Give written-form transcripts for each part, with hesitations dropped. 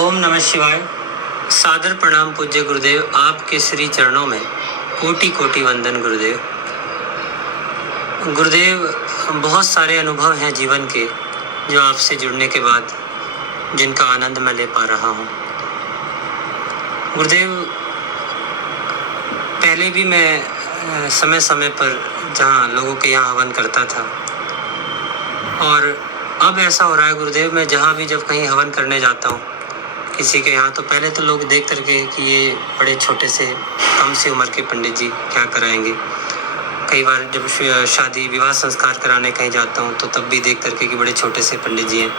ओम नमः शिवाय। सादर प्रणाम पूज्य गुरुदेव, आपके श्री चरणों में कोटि कोटि वंदन गुरुदेव। गुरुदेव, बहुत सारे अनुभव हैं जीवन के जो आपसे जुड़ने के बाद जिनका आनंद मैं ले पा रहा हूँ। गुरुदेव, पहले भी मैं समय समय पर जहाँ लोगों के यहाँ हवन करता था, और अब ऐसा हो रहा है गुरुदेव, मैं जहाँ भी जब कहीं हवन करने जाता हूँ किसी के यहाँ, तो पहले तो लोग देख करके कि ये बड़े छोटे से कम सी उम्र के पंडित जी क्या कराएंगे। कई बार जब शादी विवाह संस्कार कराने कहीं जाता हूँ तो तब भी देख करके कि बड़े छोटे से पंडित जी हैं।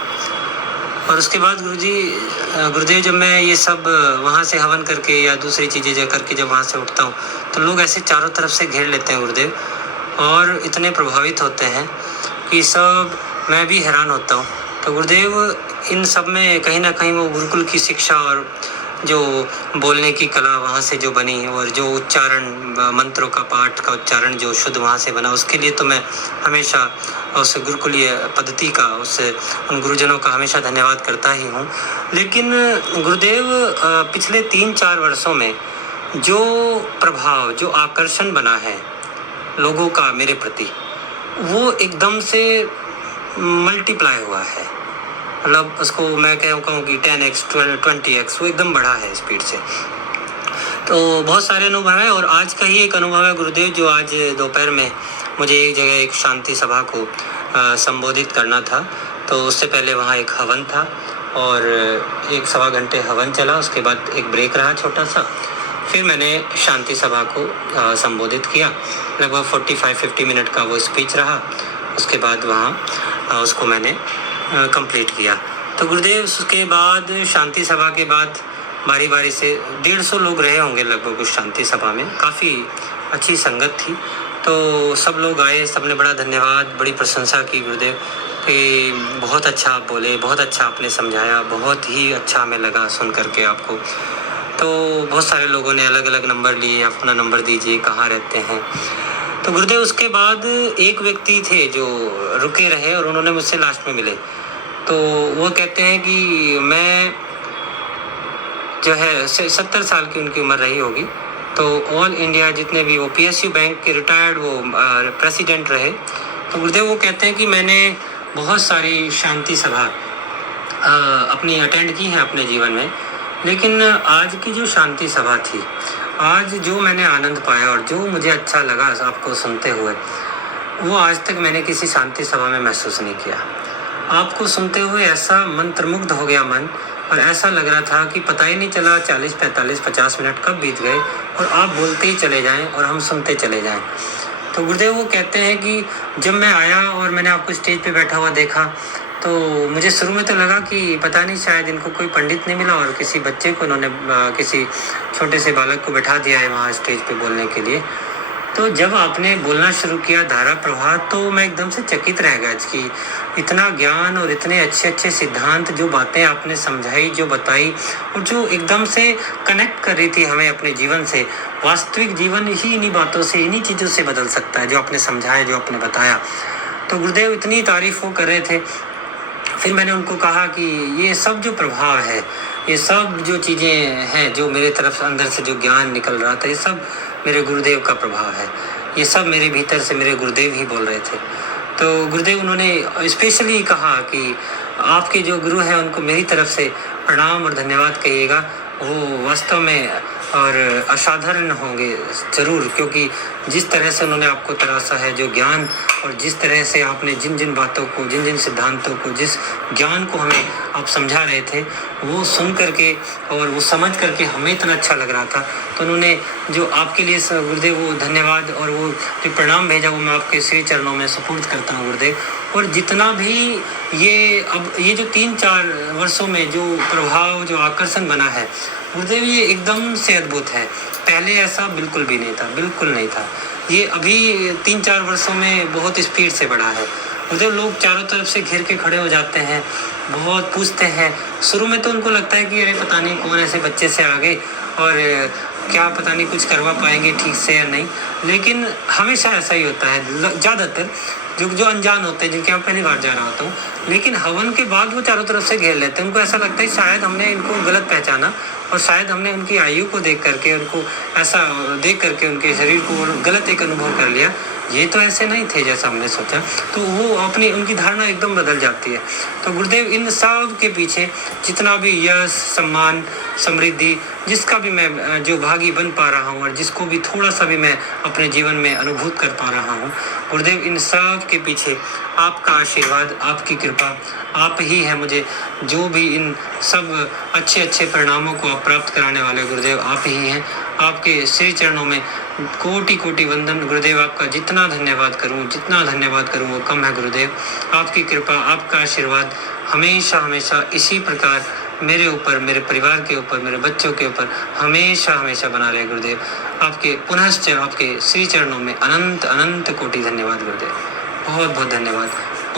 और उसके बाद गुरुदेव, जब मैं ये सब वहाँ से हवन करके या दूसरी चीज़ें जो करके जब वहाँ से उठता हूँ तो लोग ऐसे चारों तरफ से घेर लेते हैं गुरुदेव, और इतने प्रभावित होते हैं कि सब मैं भी हैरान होता हूँ। तो गुरुदेव, इन सब में कहीं ना कहीं वो गुरुकुल की शिक्षा और जो बोलने की कला वहाँ से जो बनी, और जो उच्चारण मंत्रों का पाठ का उच्चारण जो शुद्ध वहाँ से बना, उसके लिए तो मैं हमेशा उस गुरुकुलीय पद्धति का उन गुरुजनों का हमेशा धन्यवाद करता ही हूँ। लेकिन गुरुदेव, पिछले 3-4 वर्षों में जो प्रभाव, जो आकर्षण बना है लोगों का मेरे प्रति, वो एकदम से मल्टीप्लाई हुआ है। मतलब उसको मैं कहूँ कि 10x 20x वो एकदम बढ़ा है स्पीड से। तो बहुत सारे अनुभव है, और आज का ही एक अनुभव है गुरुदेव, जो आज दोपहर में मुझे एक जगह एक शांति सभा को संबोधित करना था। तो उससे पहले वहाँ एक हवन था और 1-1.25 घंटे हवन चला। उसके बाद एक ब्रेक रहा छोटा सा, फिर मैंने शांति सभा को संबोधित किया। लगभग 45-50 मिनट का वो स्पीच रहा। उसके बाद वहाँ उसको मैंने कंप्लीट किया। तो गुरुदेव, उसके बाद शांति सभा के बाद बारी बारी से 150 लोग रहे होंगे लगभग उस शांति सभा में। काफ़ी अच्छी संगत थी। तो सब लोग आए, सबने बड़ा धन्यवाद, बड़ी प्रशंसा की गुरुदेव कि बहुत अच्छा आप बोले, बहुत अच्छा आपने समझाया, बहुत ही अच्छा हमें लगा सुन करके आपको। तो बहुत सारे लोगों ने अलग अलग नंबर लिए, अपना नंबर दीजिए, कहाँ रहते हैं। तो गुरुदेव, उसके बाद एक व्यक्ति थे जो रुके रहे और उन्होंने मुझसे लास्ट में मिले। तो वो कहते हैं कि मैं जो है 70 साल की उनकी उम्र रही होगी। तो ऑल इंडिया जितने भी वो PSU बैंक के रिटायर्ड वो प्रेसिडेंट रहे। तो गुरुदेव वो कहते हैं कि मैंने बहुत सारी शांति सभा अपनी अटेंड की है अपने जीवन में, लेकिन आज की जो शांति सभा थी, आज जो मैंने आनंद पाया और जो मुझे अच्छा लगा आपको सुनते हुए, वो आज तक मैंने किसी शांति सभा में महसूस नहीं किया। आपको सुनते हुए ऐसा मंत्रमुग्ध हो गया मन, और ऐसा लग रहा था कि पता ही नहीं चला 40, 45, 50 मिनट कब बीत गए और आप बोलते ही चले जाएं और हम सुनते चले जाएं। तो गुरुदेव वो कहते हैं कि जब मैं आया और मैंने आपको स्टेज पे बैठा हुआ देखा, तो मुझे शुरू में तो लगा कि पता नहीं शायद इनको कोई पंडित नहीं मिला और किसी बच्चे को इन्होंने किसी छोटे से बालक को बैठा दिया है वहाँ स्टेज पे बोलने के लिए। तो जब आपने बोलना शुरू किया धारा प्रवाह, तो मैं एकदम से चकित रह गया कि इतना ज्ञान और इतने अच्छे अच्छे सिद्धांत, जो बातें आपने समझाई, जो बताई, और जो एकदम से कनेक्ट कर रही थी हमें अपने जीवन से। वास्तविक जीवन ही इन्हीं बातों से, इन्हीं चीज़ों से बदल सकता है जो आपने समझाया, जो आपने बताया। तो गुरुदेव इतनी तारीफ वो कर रहे थे। फिर मैंने उनको कहा कि ये सब जो प्रभाव है, ये सब जो चीज़ें हैं, जो मेरे तरफ अंदर से जो ज्ञान निकल रहा था, ये सब मेरे गुरुदेव का प्रभाव है। ये सब मेरे भीतर से मेरे गुरुदेव ही बोल रहे थे। तो गुरुदेव उन्होंने स्पेशली कहा कि आपके जो गुरु हैं उनको मेरी तरफ से प्रणाम और धन्यवाद कहिएगा। वो वास्तव में और असाधारण होंगे ज़रूर, क्योंकि जिस तरह से उन्होंने आपको तराशा है, जो ज्ञान, और जिस तरह से आपने जिन जिन बातों को, जिन जिन सिद्धांतों को, जिस ज्ञान को हमें आप समझा रहे थे, वो सुन करके और वो समझ करके हमें इतना अच्छा लग रहा था। तो उन्होंने जो आपके लिए गुरुदेव वो धन्यवाद और वो जो प्रणाम भेजा, वो मैं आपके श्री चरणों में सुपुर्द करता हूँ गुरुदेव। और जितना भी ये जो 3-4 वर्षों में जो प्रभाव, जो आकर्षण बना है गुरुदेव, ये एकदम से अद्भुत है। पहले ऐसा बिल्कुल भी नहीं था, बिल्कुल नहीं था। ये अभी 3-4 वर्षों में बहुत स्पीड से बढ़ा है गुरुदेव। लोग चारों तरफ से घेर के खड़े हो जाते हैं, बहुत पूछते हैं। शुरू में तो उनको लगता है कि अरे पता नहीं कौन ऐसे बच्चे से आ गए और क्या पता नहीं कुछ करवा पाएंगे ठीक से या नहीं, लेकिन हमेशा ऐसा ही होता है ज़्यादातर जो जो अनजान होते हैं, जिनके यहाँ पहली बार जा रहा होता हूँ, लेकिन हवन के बाद वो चारों तरफ से घेर लेते हैं। उनको ऐसा लगता है शायद हमने इनको गलत पहचाना और शायद हमने उनकी आयु को देख करके, उनको ऐसा देख करके उनके शरीर को गलत एक अनुभव कर लिया, ये तो ऐसे नहीं थे जैसा हमने सोचा। तो वो अपनी उनकी धारणा एकदम बदल जाती है। तो गुरुदेव इन सब के पीछे जितना भी यश, सम्मान, समृद्धि, जिसका भी मैं जो भागी बन पा रहा हूँ और जिसको भी थोड़ा सा भी मैं अपने जीवन में अनुभूत कर पा रहा हूँ, गुरुदेव इन सब के पीछे आपका आशीर्वाद, आपकी कृपा, आप ही है मुझे जो भी इन सब अच्छे अच्छे परिणामों को आप प्राप्त कराने वाले गुरुदेव आप ही हैं। आपके श्री चरणों में कोटि कोटि वंदन गुरुदेव। आपका जितना धन्यवाद करूं वो कम है गुरुदेव। आपकी कृपा, आपका आशीर्वाद हमेशा हमेशा इसी प्रकार मेरे ऊपर, मेरे परिवार के ऊपर, मेरे बच्चों के ऊपर हमेशा हमेशा बना रहे गुरुदेव। आपके पुनश्च आपके श्री चरणों में अनंत अनंत कोटि धन्यवाद गुरुदेव। बहुत बहुत धन्यवाद।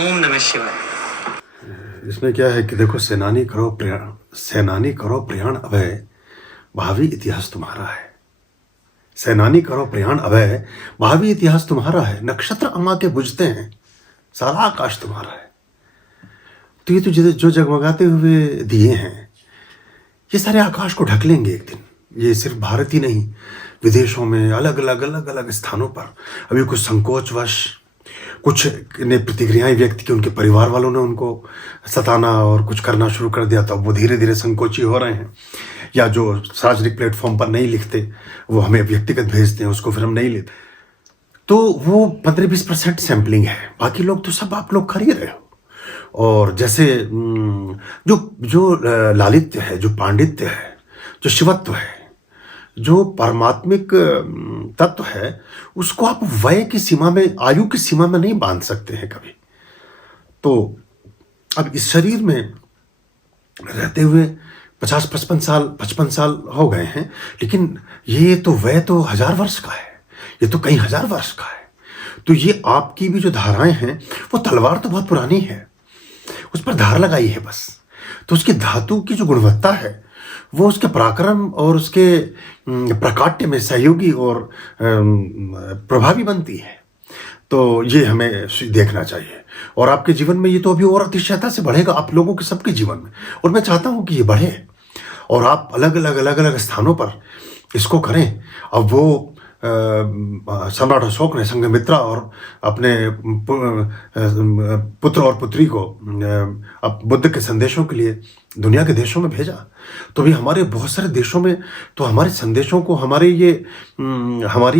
ओम नमः शिवाय। इसमें क्या है कि देखो, सेनानी करो प्रयाण अभय, भावी इतिहास तुम्हारा है। सेनानी करो प्रयाण अभय, भावी इतिहास तुम्हारा है। नक्षत्र अमा के बुझते हैं, सारा आकाश तुम्हारा है। तो ये तो जो जगमगाते हुए दिए हैं, ये सारे आकाश को ढक लेंगे एक दिन। ये सिर्फ भारत ही नहीं, विदेशों में अलग अलग स्थानों पर अभी कुछ संकोचवश कुछ ने प्रतिक्रियाएं व्यक्त की, उनके परिवार वालों ने उनको सताना और कुछ करना शुरू कर दिया, तो वो धीरे धीरे संकोची हो रहे हैं। या जो सार्वजनिक प्लेटफॉर्म पर नहीं लिखते, वो हमें व्यक्तिगत भेजते हैं, उसको फिर हम नहीं लेते। तो वो 15-20% सैम्पलिंग है, बाकी लोग तो सब आप लोग कर ही रहे हो। और जैसे जो लालित्य है, जो पांडित्य है, जो शिवत्व है, जो परमात्मिक तत्व है, उसको आप वय की सीमा में, आयु की सीमा में नहीं बांध सकते हैं कभी। तो अब इस शरीर में रहते हुए 50-55 साल हो गए हैं, लेकिन ये तो वय तो 1000 वर्ष का है, ये तो कई 1000 वर्ष का है। तो ये आपकी भी जो धाराएं हैं, वो तलवार तो बहुत पुरानी है, उस पर धार लगाई है बस। तो उसकी धातु की जो गुणवत्ता है, वो उसके पराक्रम और उसके प्रकाट्य में सहयोगी और प्रभावी बनती है। तो ये हमें देखना चाहिए। और आपके जीवन में ये तो अभी और अतिशयता से बढ़ेगा, आप लोगों के सबके जीवन में। और मैं चाहता हूँ कि ये बढ़े और आप अलग अलग स्थानों पर इसको करें। अब वो सम्राट अशोक ने संघमित्रा और अपने पुत्र और पुत्री को अब बुद्ध के संदेशों के लिए दुनिया के देशों में भेजा। तो भी हमारे बहुत सारे देशों में तो हमारे संदेशों को हमारी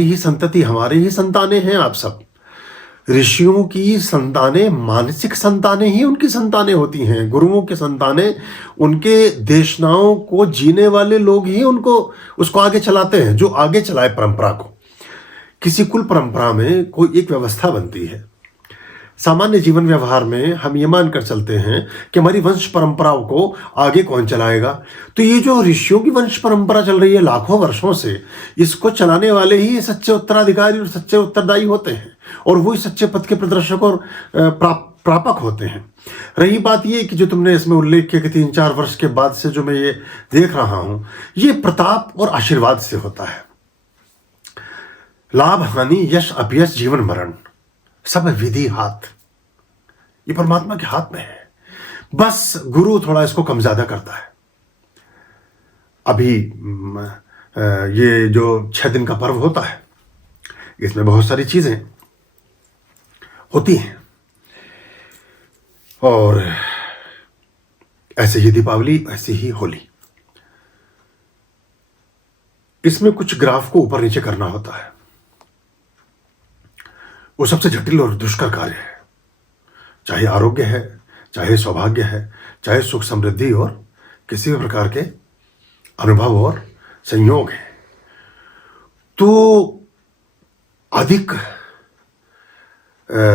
ही संतति, हमारी ही संतानें हैं। आप सब ऋषियों की संतानें, मानसिक संतानें ही उनकी संतानें होती हैं। गुरुओं की संतानें, उनके देशनाओं को जीने वाले लोग ही उसको आगे चलाते हैं, जो आगे चलाए परंपरा को। किसी कुल परंपरा में कोई एक व्यवस्था बनती है। सामान्य जीवन व्यवहार में हम ये मानकर चलते हैं कि हमारी वंश परंपराओं को आगे कौन चलाएगा। तो ये जो ऋषियों की वंश परंपरा चल रही है लाखों वर्षों से, इसको चलाने वाले ही सच्चे उत्तराधिकारी और सच्चे उत्तरदायी होते हैं, और वही सच्चे पथ के प्रदर्शक और प्रापक होते हैं। रही बात ये कि जो तुमने इसमें उल्लेख किया कि 3-4 वर्ष के बाद से जो मैं ये देख रहा हूं, ये प्रताप और आशीर्वाद से होता है। लाभ हानि, यश अपयश, जीवन मरण, सब विधि हाथ, ये परमात्मा के हाथ में है। बस गुरु थोड़ा इसको कम ज्यादा करता है। अभी ये जो 6 दिन का पर्व होता है, इसमें बहुत सारी चीजें होती हैं, और ऐसे ही दीपावली, ऐसे ही होली, इसमें कुछ ग्राफ को ऊपर नीचे करना होता है। वो सबसे जटिल और दुष्कर कार्य है। चाहे आरोग्य है, चाहे सौभाग्य है, चाहे सुख समृद्धि और किसी भी प्रकार के अनुभव और संयोग है। तो अधिक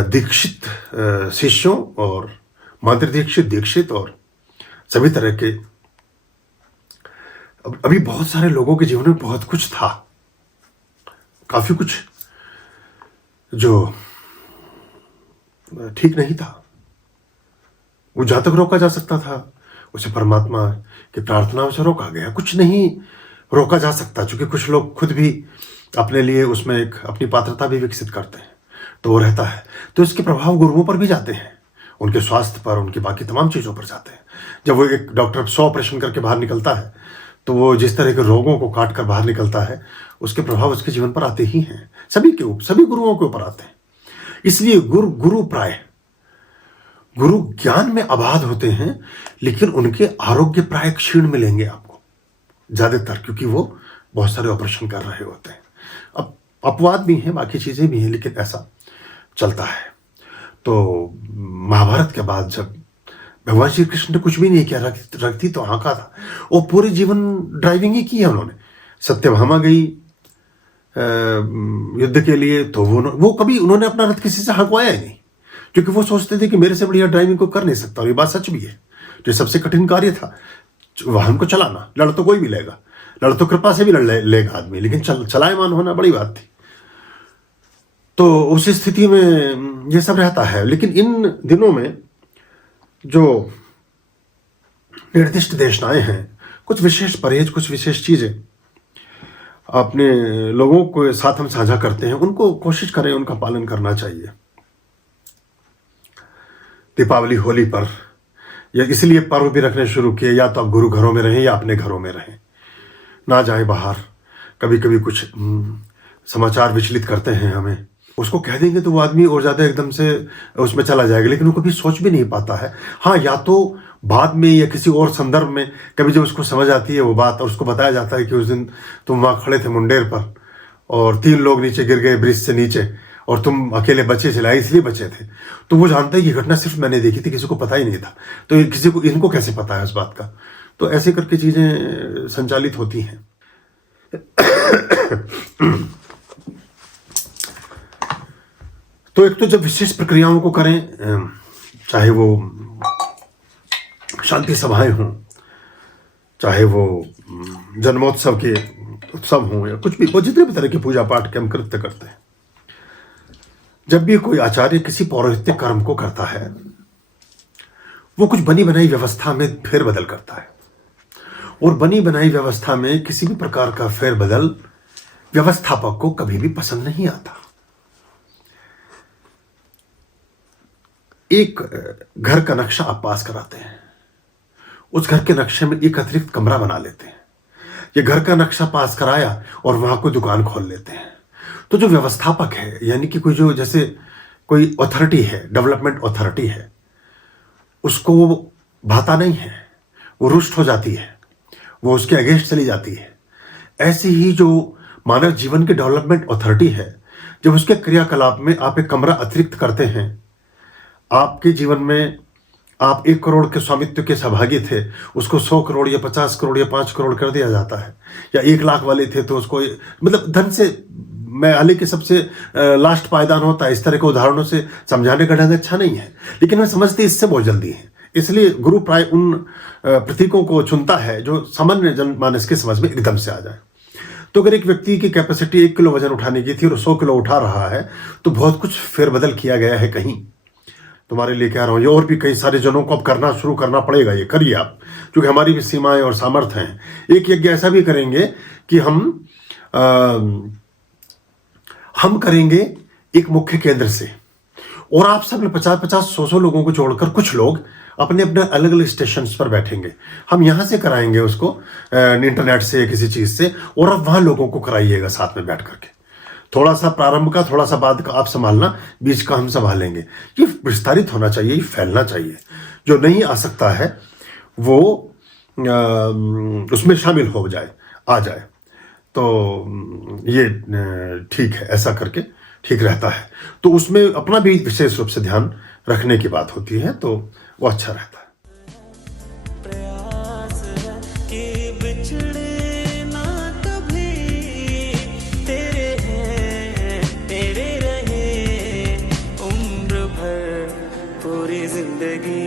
दीक्षित शिष्यों और मंत्र दीक्षित और सभी तरह के, अभी बहुत सारे लोगों के जीवन में बहुत कुछ था, काफी कुछ जो ठीक नहीं था, वो जहां तक रोका जा सकता था उसे परमात्मा की प्रार्थनाओं से रोका गया। कुछ नहीं रोका जा सकता, क्योंकि कुछ लोग खुद भी अपने लिए उसमें एक अपनी पात्रता भी विकसित करते हैं। तो वो रहता है। तो इसके प्रभाव गुरुओं पर भी जाते हैं, उनके स्वास्थ्य पर, उनकी बाकी तमाम चीज़ों पर जाते हैं। जब वो एक डॉक्टर 100 ऑपरेशन करके बाहर निकलता है तो वो जिस तरह के रोगों को काट कर बाहर निकलता है, उसके प्रभाव उसके जीवन पर आते ही हैं, सभी गुरुओं के ऊपर आते हैं। इसलिए गुरु ज्ञान में अबाध होते हैं, लेकिन उनके आरोग्य प्राय क्षीण मिलेंगे आपको ज्यादातर, क्योंकि वो बहुत सारे ऑपरेशन कर रहे होते हैं। अब अपवाद भी हैं, बाकी चीजें भी हैं, लेकिन ऐसा चलता है। तो महाभारत के बाद जब भगवान श्री कृष्ण ने कुछ भी नहीं किया, रखती तो हाँका था, और पूरे जीवन ड्राइविंग ही की है उन्होंने। सत्यभामा गई युद्ध के लिए, तो वो कभी उन्होंने अपना रथ किसी से हाँकवाया ही नहीं, क्योंकि वो सोचते थे कि मेरे से बढ़िया ड्राइविंग को कर नहीं सकता। और ये बात सच भी है। जो सबसे कठिन कार्य था वाहन को चलाना, लड़ तो कोई भी लेगा, लड़ तो कृपा से भी लड़ लेगा आदमी, लेकिन चलायमान होना बड़ी बात थी। तो उस स्थिति में ये सब रहता है। लेकिन इन दिनों में जो निर्दिष्ट देशनाएं हैं, कुछ विशेष परहेज, कुछ विशेष चीजें अपने लोगों को साथ हम साझा करते हैं, उनको कोशिश करें, उनका पालन करना चाहिए। दीपावली, होली पर या इसलिए पर्व भी रखने शुरू किए, या तो आप गुरु घरों में रहें या अपने घरों में रहें, ना जाएं बाहर। कभी कभी कुछ समाचार विचलित करते हैं हमें, उसको कह देंगे तो वो आदमी और ज़्यादा एकदम से उसमें चला जाएगा, लेकिन वो कभी सोच भी नहीं पाता है। हाँ, या तो बाद में या किसी और संदर्भ में कभी जब उसको समझ आती है वो बात, और उसको बताया जाता है कि उस दिन तुम वहाँ खड़े थे मुंडेर पर और 3 लोग नीचे गिर गए ब्रिज से नीचे, और तुम अकेले बचे, चलाए इसलिए बचे थे, तो वो जानता है कि घटना सिर्फ मैंने देखी थी, किसी को पता ही नहीं था। तो किसी को, इनको कैसे पता है उस बात का? तो ऐसे करके चीज़ें संचालित होती हैं। तो एक तो जब विशेष प्रक्रियाओं को करें, चाहे वो शांति सभाएं हों, चाहे वो जन्मोत्सव के उत्सव हों, या कुछ भी, वो जितने भी तरह के पूजा पाठ के हम कृत्य करते हैं, जब भी कोई आचार्य किसी पौरोहित्य कर्म को करता है, वो कुछ बनी बनाई व्यवस्था में फेरबदल करता है। और बनी बनाई व्यवस्था में किसी भी प्रकार का फेरबदल व्यवस्थापक को कभी भी पसंद नहीं आता। एक घर का नक्शा आप पास कराते हैं, उस घर के नक्शे में एक अतिरिक्त कमरा बना लेते हैं, ये घर का नक्शा पास कराया और वहां कोई दुकान खोल लेते हैं। तो जो व्यवस्थापक है, यानी कि कोई जो, जैसे कोई अथॉरिटी है, डेवलपमेंट अथॉरिटी है, उसको वो भाता नहीं है, वो रुष्ट हो जाती है, वो उसके अगेंस्ट चली जाती है। ऐसे ही जो मानव जीवन की डेवलपमेंट अथॉरिटी है, जब उसके क्रियाकलाप में आप एक कमरा अतिरिक्त करते हैं, आपके जीवन में आप 1 करोड़ के स्वामित्व के सहभागी थे, उसको 100 करोड़ या 50 करोड़ या 5 करोड़ कर दिया जाता है, या 1 लाख वाले थे तो उसको, मतलब धन से, मैं हालांकि सबसे लास्ट पायदान होता है, इस तरह के उदाहरणों से समझाने का ढंग अच्छा नहीं है, लेकिन मैं समझती इससे बहुत जल्दी है। इसलिए गुरु प्राय उन प्रतीकों को चुनता है जो सामान्य जनमानस के समझ में एकदम से आ जाए। तो अगर एक व्यक्ति की कैपेसिटी 1 किलो वजन उठाने की थी और 100 किलो उठा रहा है, तो बहुत कुछ फेरबदल किया गया है कहीं। तुम्हारे लिए कह रहा हूँ, ये और भी कई सारे जनों को अब करना शुरू करना पड़ेगा, ये करिए आप, क्योंकि हमारी भी सीमाएं और सामर्थ्य हैं। एक यज्ञ ऐसा भी करेंगे कि हम करेंगे एक मुख्य केंद्र से, और आप सब 50-50, 100-100 लोगों को छोड़कर कुछ लोग अपने अपने अलग अलग स्टेशन पर बैठेंगे। हम यहाँ से कराएंगे उसको इंटरनेट से, किसी चीज़ से, और अब वहाँ लोगों को कराइएगा साथ में बैठ करके। थोड़ा सा प्रारंभ का, थोड़ा सा बाद का आप संभालना, बीच का हम संभालेंगे। ये विस्तारित होना चाहिए, ये फैलना चाहिए। जो नहीं आ सकता है वो उसमें शामिल हो जाए, आ जाए, तो ये ठीक है, ऐसा करके ठीक रहता है। तो उसमें अपना भी विशेष रूप से ध्यान रखने की बात होती है, तो वो अच्छा रहता है। प्रयास है कि बिछड़े ना कभी, तेरे हैं तेरे रहे उम्र भर पूरी जिंदगी।